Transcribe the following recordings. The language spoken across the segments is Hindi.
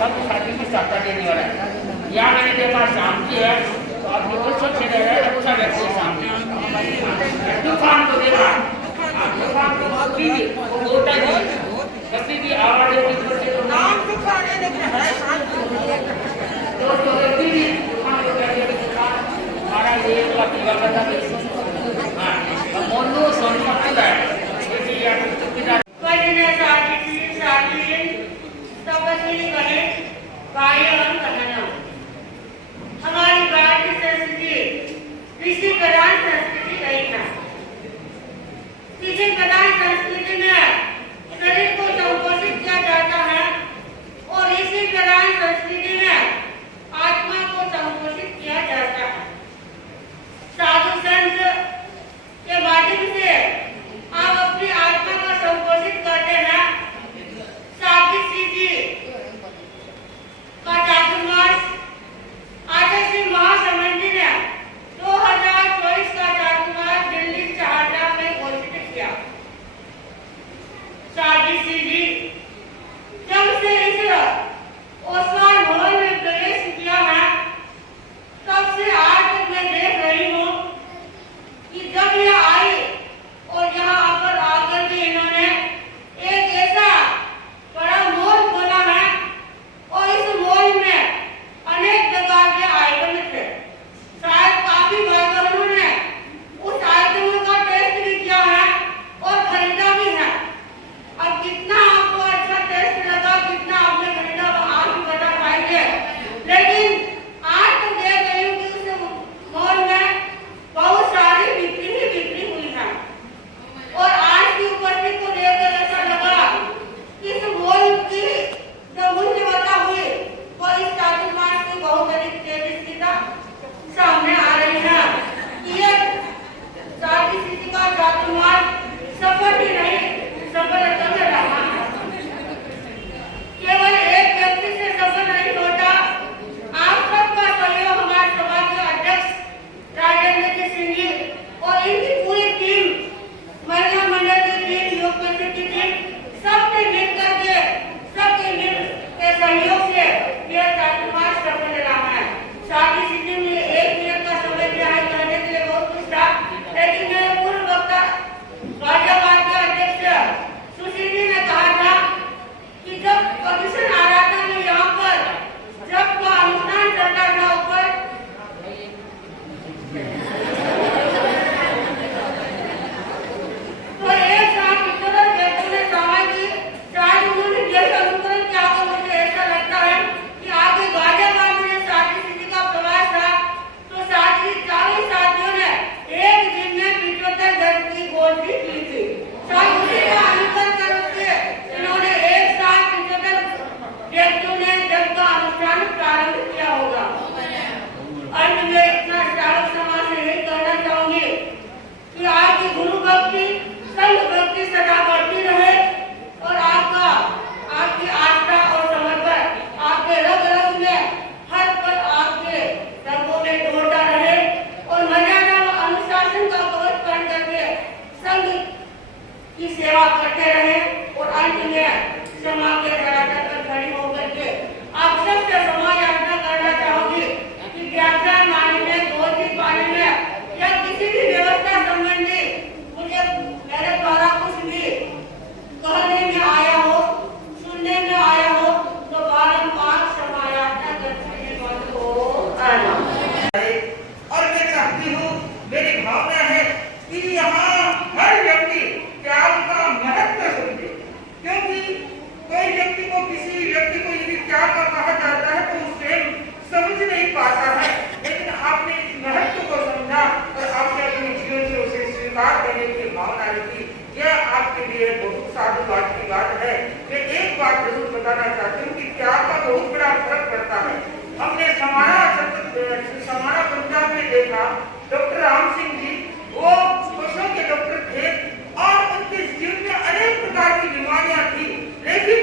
सब शादी की सत्ता देने वाला है। यहाँ मैंने देखा शांति है तो आप लोग स्वच्छ रह रहे हैं, अच्छा व्यक्ति शांति। तूफान को देखा, तूफान को कभी भी बोलता नहीं, कभी भी आवाज होती तो नाम तूफान है लेकिन है शांति। तो कभी भी तूफान को कहते हैं तूफान हमारा ये वाला पीवा करता है। हाँ, मोनू सोनमती है, ये यार कितना वजने शादी तपस्वी बने कायम कहना। हमारी भारतीय संस्कृति ऋषि प्रधान संस्कृति नहीं है। ऋषि प्रधान संस्कृति में शरीर को संपोषित किया जाता है और ऋषि प्रधान संस्कृति में आत्मा को संपोषित किया जाता है। साधु संत के माध्यम से आप अपनी आत्मा को संपोषित करते हैं। सावित्री जी का चातुर्मास आचार्य श्री महासमंदी ने 2024 का चातुर्मास दिल्ली शाहजहां में घोषित किया। सावित्री जी जब से इस ओसवाल भवन में प्रवेश किया है तब से आज तक मैं देख रही हूँ कि जब यह आई और यहाँ आकर आकर के इन्होंने एक ऐसा बड़ा मॉल खोला है और इस मॉल में अनेक प्रकार के आइटम थे। शायद काफी भाई बहनों ने उस आइटमों का टेस्ट भी किया है और खरीदा भी है। अब कितना आपको अच्छा टेस्ट लगा, कितना आपने खरीदा आप भी बता पाएंगे। लेकिन आज तो देख रही हूँ कि उस मॉल में बहुत सारी बिक्री ही बिक्री हुई है और आज की उपस्थिति को देखकर ऐसा लगा कि इस मॉल की जो मूल्यवता हुई वो इस चातुर्मास की बहुत अधिक तेजस्विता सामने आ रही है। ये सावित्री का चातुर्मास सफल ही नहीं सफलता में रहा है। केवल एक व्यक्ति से सफल नहीं होता, आप सबका सहयोग हमारे सभा के अध्यक्ष राजेंद्र सिंह जी और इनकी पूरी टीम, महिला मंडल की टीम, योग मंडल की टीम, सबने मिलकर के सबके सहयोग से यह चातुर्मास सफल रहा है। शादी सिद्धि में 1 मिनट का समय दिया है, कहने के लिए बहुत कुछ था, लेकिन मेरे पूर्व वक्ता गाजियाबाद के अध्यक्ष सुशील जी ने कहा था कि जब कमीशन आ रहा था मैं यहाँ पर जब का अनुष्ठान चलता था ऊपर तो एक साथ इतर व्यक्तियों ने सवाल की, शायद उन्होंने जैसे अनुकरण किया तो मुझे ऐसा लगता है कि आगे गाजियाबाद में शादी सिद्धि का प्रवास था तो साथी चारों साथियों ने एक दिन में 75 घर की गोद भी की थी। शायद उसी का अनुकरण करके इन्होंने एक साथ 75 व्यक्तियों ने जब का अनुष्ठान प्रारंभ किया होगा। अंत में इतना चालक समाज से यही कहना चाहूंगी कि आपकी गुरु भक्ति संघ भक्ति सदा बढ़ती रहे और आपकी आस्था और समर्पण आपके रग रग में हर पल आपके रंगों में डोलता रहे और मर्यादा व अनुशासन का कवच पहन करके संघ की सेवा करते रहे और अंत में समाज के धरातल पर खड़ी होकर के आप सबसे समाज याचना करना चाहूंगी कि व्याख्यान माने में गोद पाने में या किसी भी व्यवस्था संबंधी मुझे मेरे द्वारा कुछ भी कहने में आया हो, सुनने में आया हो तो बारंबार समायाचना करने वाले हो आना। और मैं चाहती हूँ, मेरी भावना है कि यहाँ हर व्यक्ति त्याग का महत्व समझे, क्योंकि कोई व्यक्ति को किसी व्यक्ति को यदि त्याग का कहा जाता है तो उसे समझ नहीं पाता है, लेकिन आपने इस महत्व को समझा और आपने अपने जीवन से उसे स्वीकार करने की भावना रखी। यह आपके लिए बहुत साधुवाद की बात है। मैं एक बात जरूर बताना चाहती हूँ कि त्याग का बहुत बड़ा फर्क पड़ता है। हमने समाना पंजाब में देखा, डॉक्टर राम सिंह जी वो पशुओं के डॉक्टर थे और उनके जीवन में अनेक प्रकार की बीमारियां थी, लेकिन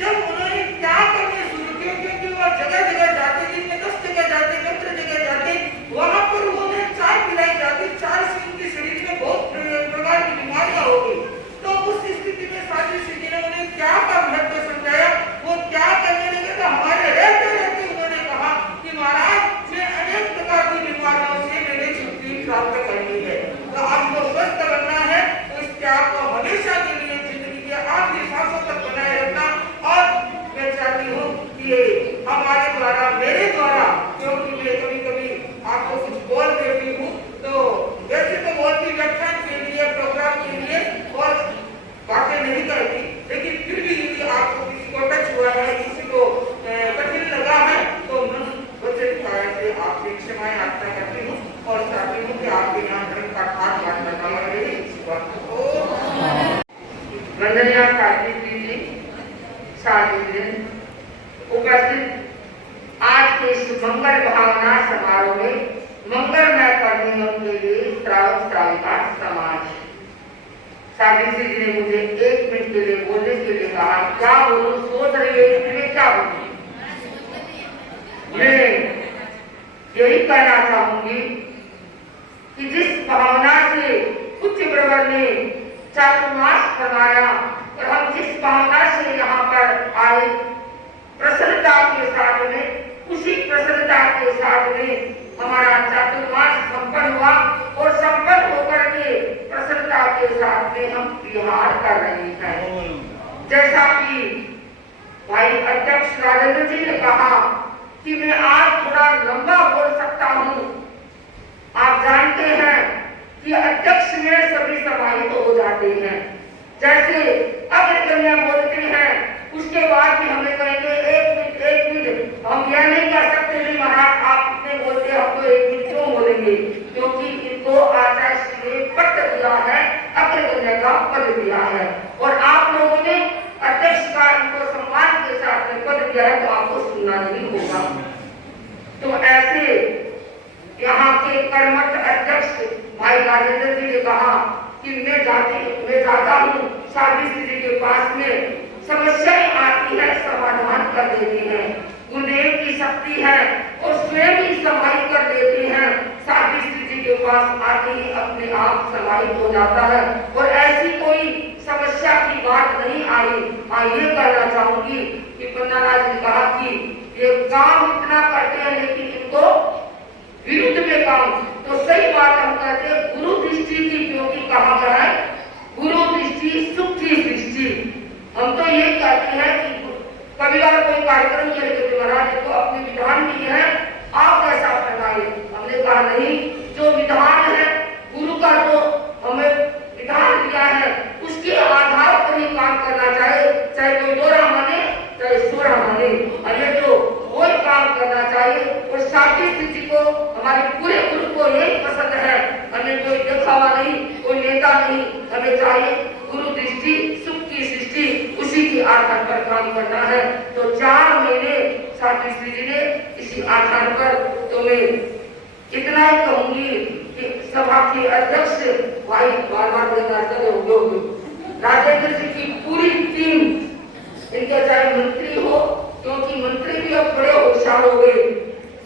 जब उन्होंने त्याग करने शुरू किया, क्योंकि वह जगह जगह जाते, दिन में 10 जगह जाते, 15 जगह जाते, वहां पर उन्हें चाय पिलाई जाती, चाय से उनके शरीर में बहुत प्रकार की बीमारियां हो गई। तो उस स्थिति में सावित्री जी ने उन्हें त्याग का महत्व समझाया। वो साजिश जी ने मुझे 1 मिनट के लिए बोलने के लिए कहा। क्या बोलूं, सोच रही है इसमें क्या बोलूं। मैं यही कहना चाहूंगी कि जिस भावना से उच्च प्रवर ने चातुर्मास फरमाया और हम जिस भावना से यहाँ पर आए प्रसन्नता के साथ में, उसी प्रसन्नता के साथ में हमारा चातुर्मास संपन्न हुआ और संपन्न होकर के प्रसन्नता के साथ में हम विहार कर रहे हैं। जैसा कि भाई अध्यक्ष राजेंद्र जी ने कहा कि मैं आज थोड़ा लंबा बोल सकता हूँ। आप जानते हैं कि अध्यक्ष में सभी समाहित हो जाते हैं। जैसे अग्रगण्य बोलते हैं, उसके बाद भी हमें कहेंगे 1 मिनट। हम यह नहीं कह सकते नहीं महाराज आप इतने बोलते, हमको 1 मिनट क्यों बोलेंगे, क्योंकि इनको आचार्य श्री ने पद दिया है, अग्रगण्य का पद दिया है और आप लोगों ने अध्यक्ष का इनको सम्मान के साथ में पद दिया है, तो आपको सुनना नहीं होगा। तो ऐसे यहाँ के कर्मठ अध्यक्ष भाई राजेंद्र जी ने कहा कि मैं जाता हूँ साजिश जी के पास में, समस्याएं आती है समाधान कर देती हैं, गुरुदेव की शक्ति है और स्वयं ही समाहित कर देती हैं। साजिश जी के पास आते ही अपने आप समाहित हो जाता है और ऐसी कोई समस्या की बात नहीं आई। ये कहना चाहूंगी कि पन्नालाल जी कहा कि ये काम इतना करते हैं लेकिन इनको विरुद्ध में काम, तो सही बात हम कहते हैं गुरु दृष्टि की, क्योंकि कहा गया है गुरु दृष्टि सुख की दृष्टि। हम तो ये कहते हैं कि कभी अगर कोई कार्यक्रम ये लेते महाराज तो अपने विधान की है, आप कैसा फरमाइए। हमने कहा नहीं, जो विधान है गुरु का जो हमें विधान दिया है उसके आधार पर ही काम करना चाहिए, चाहे कोई 2 माने चाहे 16 माने, हमें तो वही काम करना चाहिए। और साजिश जी को हमारे पूरे ग्रुप को यही पसंद है, हमें कोई दिखावा नहीं, कोई नेता नहीं, हमें चाहिए गुरु दृष्टि सुख की सृष्टि, उसी के आधार पर काम करना है। तो 4 महीने साजिश जी ने इसी आधार पर, तो मैं इतना ही कहूंगी कि सभा के अध्यक्ष भाई बार-बार राजेंद्र जी की पूरी टीम, इनके चाहे मंत्री हो, क्योंकि मंत्री भी अब बड़े होशियार हो गए,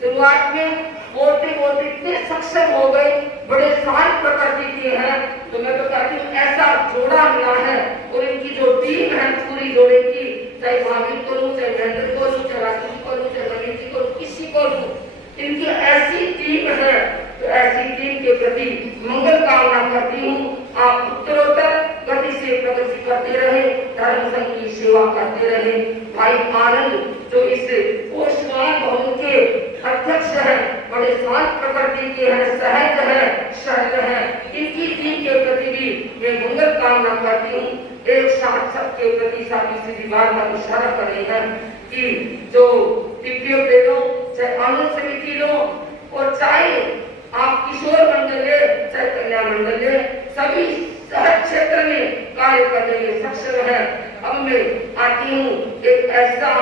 शुरुआत में बोलते बोलते इतने सक्षम हो गए, बड़े शांत प्रकृति के हैं। तो मैं तो कहती हूँ ऐसा जोड़ा मिला है और इनकी जो टीम है पूरी जोड़े की, चाहे भाभी को लूँ, चाहे महेंद्र को लूँ, चाहे राजीव को लूँ, चाहे रमेश जी को लूँ, किसी को लूँ, इनकी ऐसी टीम है। तो ऐसी टीम के प्रति मंगल कामना करती हूँ। आप उत्तरोत्तर गति से प्रगति करते रहे, धर्म संघ की सेवा करते रहे। भाई आनंद जो इस पोषवान भवन के अध्यक्ष है, बड़े शांत प्रकृति के हैं, सहज है, सरल है, इनकी टीम के प्रति भी मैं मंगल कामना करती हूँ। एक साथ सबके प्रति साजिश जी बार-बार इशारा कर रहे हैं कि जो दिव्य प्रेरणा चाहे आनंद समिति लो और चाहे आप किशोर मंडल ले, चाहे कन्या मंडल ले, सभी हर क्षेत्र में कार्य करने में सक्षम है। अब मैं आती हूँ एक ऐसा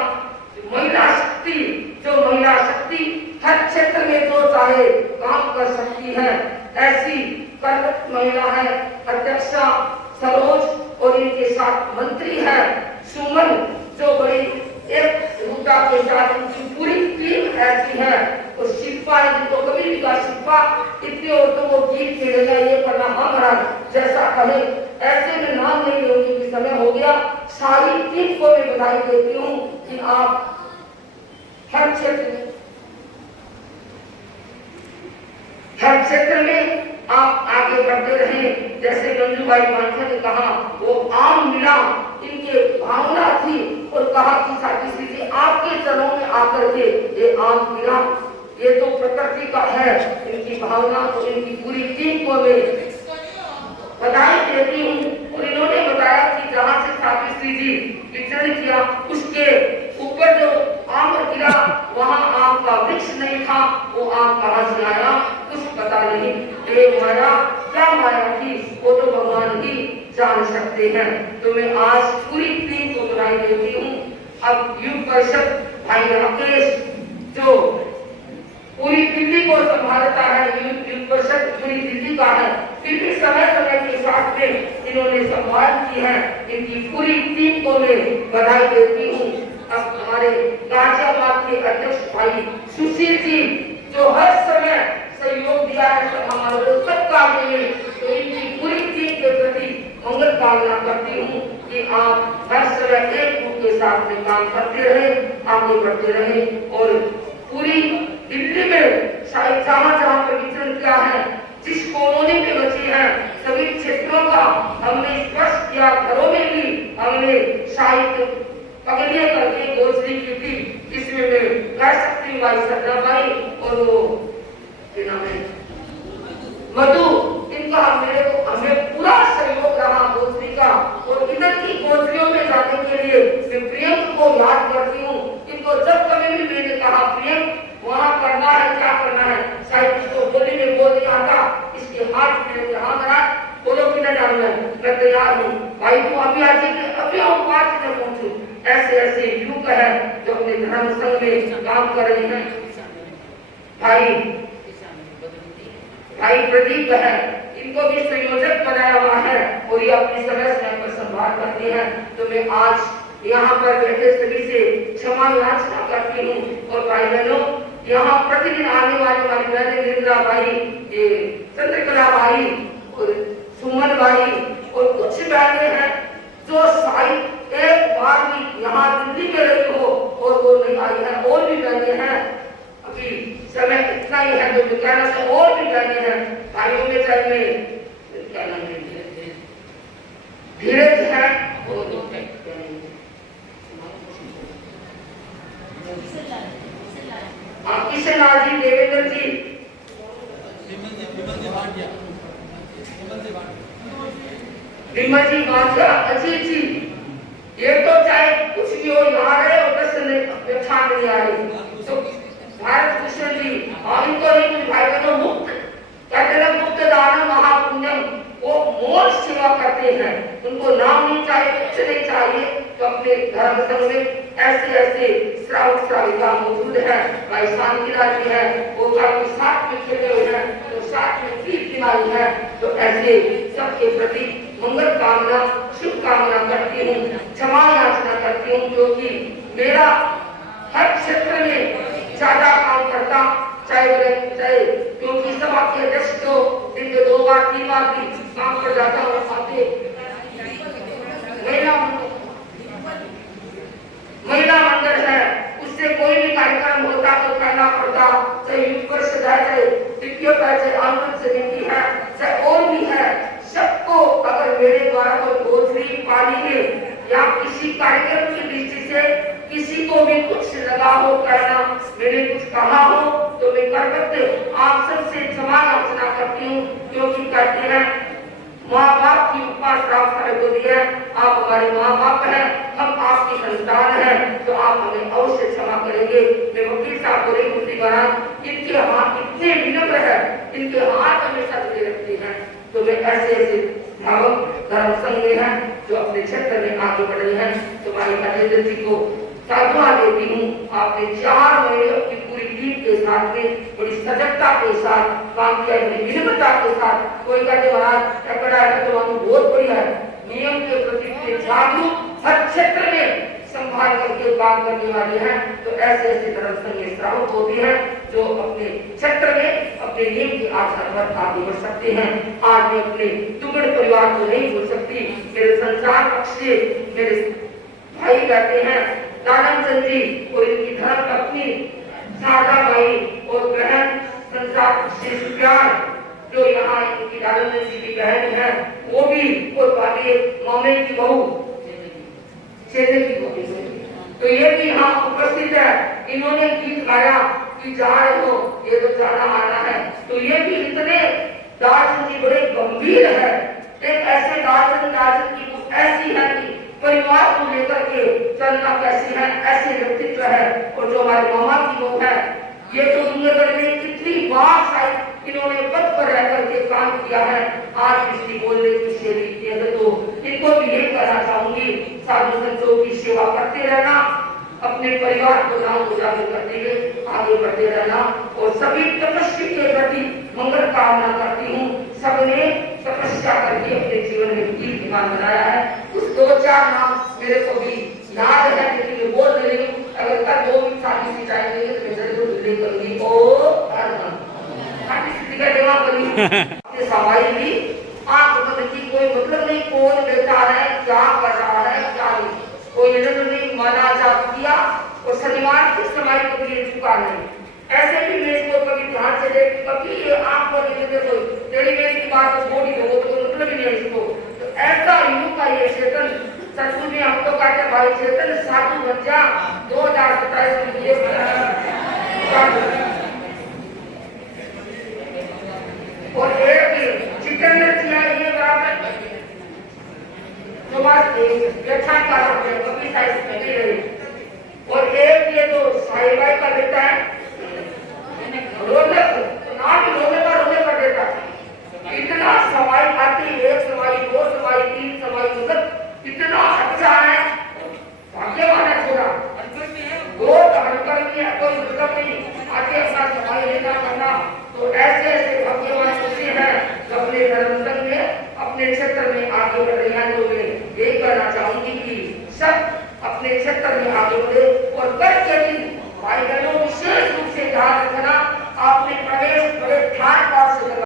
महिला शक्ति, जो महिला शक्ति हर क्षेत्र में जो चाहे काम कर सकती है, ऐसी कर्मठ महिला है अध्यक्षा सरोज और इनके साथ मंत्री है सुमन, जो बड़ी एक रूटा के साथ उनकी पूरी टीम ऐसी है। और शिल्पा जिनको कभी भी कहा शिल्पा इतनी औरतों को गीत खेलेगा ये करना, हाँ महाराज जैसा कहे, ऐसे में नाम नहीं लूंगी कि समय हो गया। सारी टीम को मैं बधाई देती हूँ कि आप हर क्षेत्र में आप आगे बढ़ते रहे। जैसे मंजूबाई मांझा ने कहा, वो आम मिला, इनके भावना थी और कहा कि साजिश जी आपके चरणों में आकर के ये आम मिला, ये तो प्रकृति का है, इनकी भावना तो इनकी पूरी टीम को मैं बधाई देती हूँ। और इन्होंने बताया कि जहाँ से साजिश जी विचरण किया उसके ऊपर जो आम गिरा वहाँ आम का वृक्ष नहीं था, वो आम कहाँ से आया कुछ पता नहीं। एक माया क्या माया थी वो तो भगवान ही जान सकते हैं। तो मैं आज पूरी टीम को बधाई देती हूँ। अब युग परिषद भाई राकेश जो पूरी दिल्ली को संभालता है, युग परिषद पूरी दिल्ली का है, फिर भी समय समय के साथ में इन्होंने संभाल की है। इनकी पूरी टीम को मैं बधाई देती हूँ। अब हमारे गाजियाबाद के अध्यक्ष भाई सुशील जी जो हर समय सहयोग दिया है तो हमारे सब काम में, तो इनकी पूरी टीम के प्रति मंगल कामना करती हूँ कि आप हर समय एक रूप के साथ में काम करते रहे, आगे बढ़ते रहे और पूरी दिल्ली में शायद जहाँ पर वितरण किया है, जिस कोने में बची है, सभी क्षेत्रों का हमने स्पर्श किया। घरों में भी हमने शायद पगड़ियां करके गोचरी की थी। इसमें मैं कह सकती हूँ भाई सदरा भाई और वो मधु, इनका हमें पूरा सहयोग रहा गोचरी का। और इधर की गोचरियों में जाने के लिए मैं प्रियंक को याद करती हूँ। इनको जब कभी भी मैंने कहा प्रियंक वहाँ करना है, क्या करना है, शायद इसको बोली में बोल दिया था, इसके हाथ में हाँ महाराज बोलो कि न डालना है, मैं तैयार हूँ भाई, तू अभी आ जाइए, अभी हम 5 मिनट पहुँचू। ऐसे ऐसे युवक है जो अपने धर्म संघ में काम कर रहे हैं। भाई प्रदीप है, इनको भी संयोजक बनाया हुआ है और ये अपनी समय समय पर संभाल करते हैं। तो मैं आज यहाँ पर बैठे सभी से क्षमा याचना करती हूँ। और भाई बहनों, यहाँ प्रतिदिन आने वाली बहनें निर्मला भाई, चंद्रकला भाई और सुमन भाई और कुछ बहनें हैं जो शायद एक बार भी यहाँ दिल्ली में रही हो और वो नहीं आई है। और भी बहनें हैं, अभी समय इतना ही है तो कहना से और भी बहनें हैं। भाइयों में चाहे में क्या नाम है, धीरज है और किशन लाल जी, देवेंद्र जी, विमल जी, भांजा, अजीत जी, ये तो चाहे कुछ भी हो यहाँ रहे और दर्शन नहीं आए तो भारत भूषण जी और इनको नहीं कुछ भाई बहनों मुक्त कहते हैं, मुक्त दान महापुण्यम, वो मोल सेवा करते हैं। उनको नाम नहीं चाहिए, कुछ नहीं चाहिए। तो अपने धर्म संघ में ऐसे ऐसे श्रावक श्राविका मौजूद है। भाई शांतिलाल जी है, वो काफी साथ में खेले हुए हैं, तो साथ में प्रीत दिलाई है। तो ऐसे सबके प्रति मंगल कामना, शुभ कामना करती हूँ, क्षमा याचना करती हूँ, क्योंकि मेरा हर क्षेत्र में ज्यादा काम करता चाहे क्योंकि सभा के अध्यक्ष जो दिन में 2 बार 3 बार भी काम कर जाता और आते महिला मंडल है, उससे कोई भी कार्यक्रम होता तो कहना पड़ता, चाहे युग चाहे द्वितीय चाहे आनंद से नीति है, चाहे और भी है, सबको अगर मेरे द्वारा कोई गोचरी पानी में या किसी कार्यक्रम की दृष्टि से किसी को भी कुछ लगा हो, करना मैंने कुछ कहा हो तो मैं करते आप सबसे क्षमा याचना करती हूँ। क्योंकि कहते हैं माँ बाप की उपकार प्राप्त करे तो दिया, आप हमारे माँ बाप हैं, हम आपकी संतान हैं, तो आप हमें अवश्य क्षमा करेंगे। मैं वकील साहब बोले मूर्ति महाराज, इनके हाथ इतने विनम्र है, इनके हाथ हमेशा जुड़े रखते हैं। तो मैं ऐसे ऐसे भावक धर्म संघ में हैं जो अपने क्षेत्र में आगे बढ़ रहे हैं। तो भाई नरेंद्र जी को साधुवाद देती हूँ, आपने 4 महीने की पूरी टीम के साथ में बड़ी सजगता के साथ काम किया, बड़ी विनम्रता के साथ। कोई कहते महाराज टकरा है तो हम बहुत बढ़िया है, नियम के प्रति जागरूक हर क्षेत्र में संभाल करके काम करने वाले हैं। तो ऐसे ऐसे धर्म संघ श्रावक होते हैं जो अपने क्षेत्र में अपने नियम के आधार पर आगे बढ़ सकते हैं। आज मैं अपने दुगड़ परिवार को नहीं भूल सकती। मेरे संसार पक्ष से मेरे भाई बैठे हैं, दानंद जी और इनकी धर्म पत्नी शारदा भाई और बहन संसार से प्यार जो यहाँ इनकी दानंद जी की बहन है, वो भी और बाकी मामे की बहू चेते की बहू, तो ये भी यहाँ उपस्थित है। इन्होंने गीत गाया कि जा रहे हो, ये तो जाना आना है। तो ये भी इतने दार्शन जी बड़े गंभीर है। एक ऐसे दार्शन की ऐसी है कि परिवार को लेकर के चलना कैसी है, ऐसे व्यक्तित्व है। और जो हमारे मामा की बहू है, ये तो दुनियाभर में कितनी बार शायद इन्होंने पद पर रह करके काम किया है, आज इसकी बोलने की शैली तो इनको भी यही कहना चाहूंगी, साधु संतों की सेवा करते रहना, अपने परिवार को नाम उजागर करते हुए आगे बढ़ते रहना और सभी तपस्वी के प्रति मंगल कामना करती हूँ। सबने तपस्या करके अपने जीवन में कीर्तिमान बनाया है। कुछ 2-4 नाम मेरे को भी याद है, लेकिन मैं बोल नहीं रही हूँ। अगर कल 2 मिनट शादी सिंचाई देंगे तो मैं जरूर उल्लेख करूंगी। ओ शादी का जवाब बनी सवाई भी आप बंद की कोई मतलब नहीं, कौन बैठा है, क्या कर रहा है, क्या नहीं, कोई निर्णय नहीं माना जा किया और शनिवार की समय को लिए चुका नहीं। ऐसे भी मैं इसको कभी ध्यान से देख, कभी आप को देखो तेरी मेरी की बात तो बोली हो तो मतलब ही नहीं है इसको। तो ऐसा यूं का ये चेतन सचमुच में हम तो कहते भाई चेतन साधु बच्चा 2027 में ये और एक चिकन ने किया ये बराबर तुम्हारे व्यथा का कभी साइज में नहीं रही। और एक ये तो साई बाई का बेटा है, रोने कर देता। इतना सवाई आती, 1 सवाई 2 सवाई 3 सवाई, मतलब इतना अच्छा है, भाग्यवान है छोरा। दो हड़कर में कोई मतलब नहीं, आगे अपना सवाई लेना करना। तो ऐसे ऐसे भाग्यवान खुशी है जो अपने धर्म में अपने क्षेत्र में आगे बढ़ रही है। तो मैं ये कहना चाहूंगी कि सब अपने क्षेत्र में आगे बढ़े और कर के